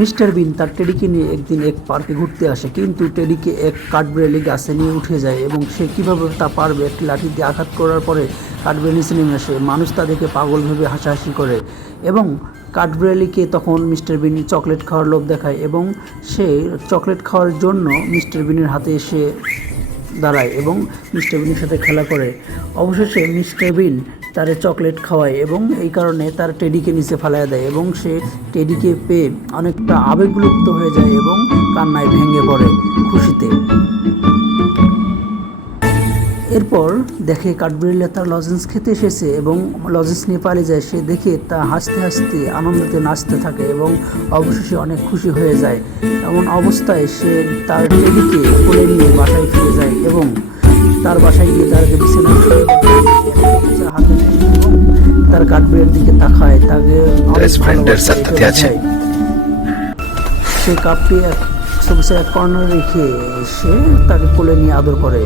Mister বিন তার টেডিকে নিয়ে একদিন এক পার্কে ঘুরতে আসে, কিন্তু টেডিকে এক কাঠবিড়ালি গাছে নিয়ে উঠে যায় এবং সে কীভাবে তা পারবে একটি লাঠি দিয়ে আঘাত করার পরে কাঠবিড়ালি নিচে নেমে আসে। মানুষ তা দেখে পাগল ভেবে হাসাহাসি করে এবং কাঠবিড়ালিকে তখন মিস্টার বিন চকলেট খাওয়ার লোভ দেখায় এবং সে চকলেট খাওয়ার জন্য মিস্টার বিনের হাতে এসে দাঁড়ায় এবং মিস্টার বিনের সাথে খেলা করে। অবশেষে মিস্টার বিন তারে চকলেট খাওয়ায় এবং এই কারণে তার টেডিকে নিচে ফালাইয়া দেয় এবং সে টেডিকে পেয়ে অনেকটা আবেগলুপ্ত হয়ে যায় এবং কান্নায় ভেঙে পড়ে খুশিতে। এরপর দেখে কাঠবিড়ালি তার লজেন্স খেতে এসেছে এবং লজেন্স নিয়ে পালিয়ে যায়। সে দেখে তা হাসতে হাসতে আনন্দতে নাচতে থাকে এবং অবশেষে অনেক খুশি হয়ে যায়। এমন অবস্থায় সে তার টেডিকে কোলে নিয়ে বাসায় ফিরে যায় এবং তার বাসায় গিয়ে তাকে বিছানায় শুয়ে হাতে নেয় এবং তার কাঠবিড়ালির দিকে তাকায়, তাকে অনেক ভালোবাসে। সে কাপটি এক কর্নারে রেখে সে তাকে কোলে নিয়ে আদর করে।